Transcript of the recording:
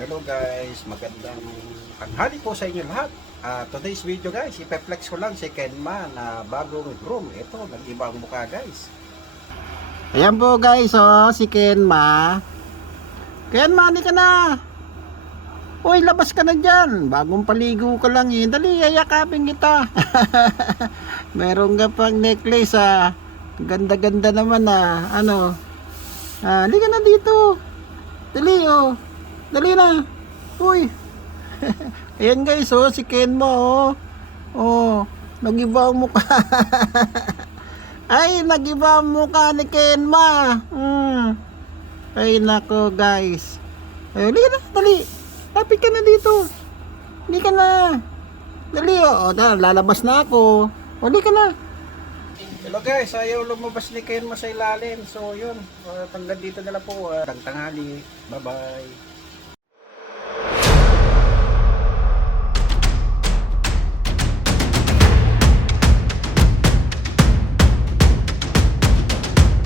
Hello guys, magandang tanghali po sa inyo lahat. Ah, today's video guys, ipeflex ko lang si Kenma na bagong groom. Ito, nag-iba ang mukha guys. Ayan po guys, oh, si Kenma. Kenma, di ka na. Uy, labas ka na dyan. Bagong paligo ka lang eh. Dali, yayakapin kita. Meron ka pang necklace ah. Ganda-ganda naman ah. Ano? Ah, liga na dito. Dali oh. Dali na. Uy. Ayan guys, oh, si Ken mo, oh. Oh, nagiba ang mukha. Ay, nagiba ang mukha ni Ken ma. Hmm. Ay, nako guys. Ay, liga na, dali. Lapit ka na dito. Dali ka na. Dali, oh. oh dahil lalabas na ako. Dali ka na. Hello guys, ayaw lumabas ni Ken ma sa ilalim. So, yun. Hanggang dito na lang po. Uh, tanghali. Bye-bye.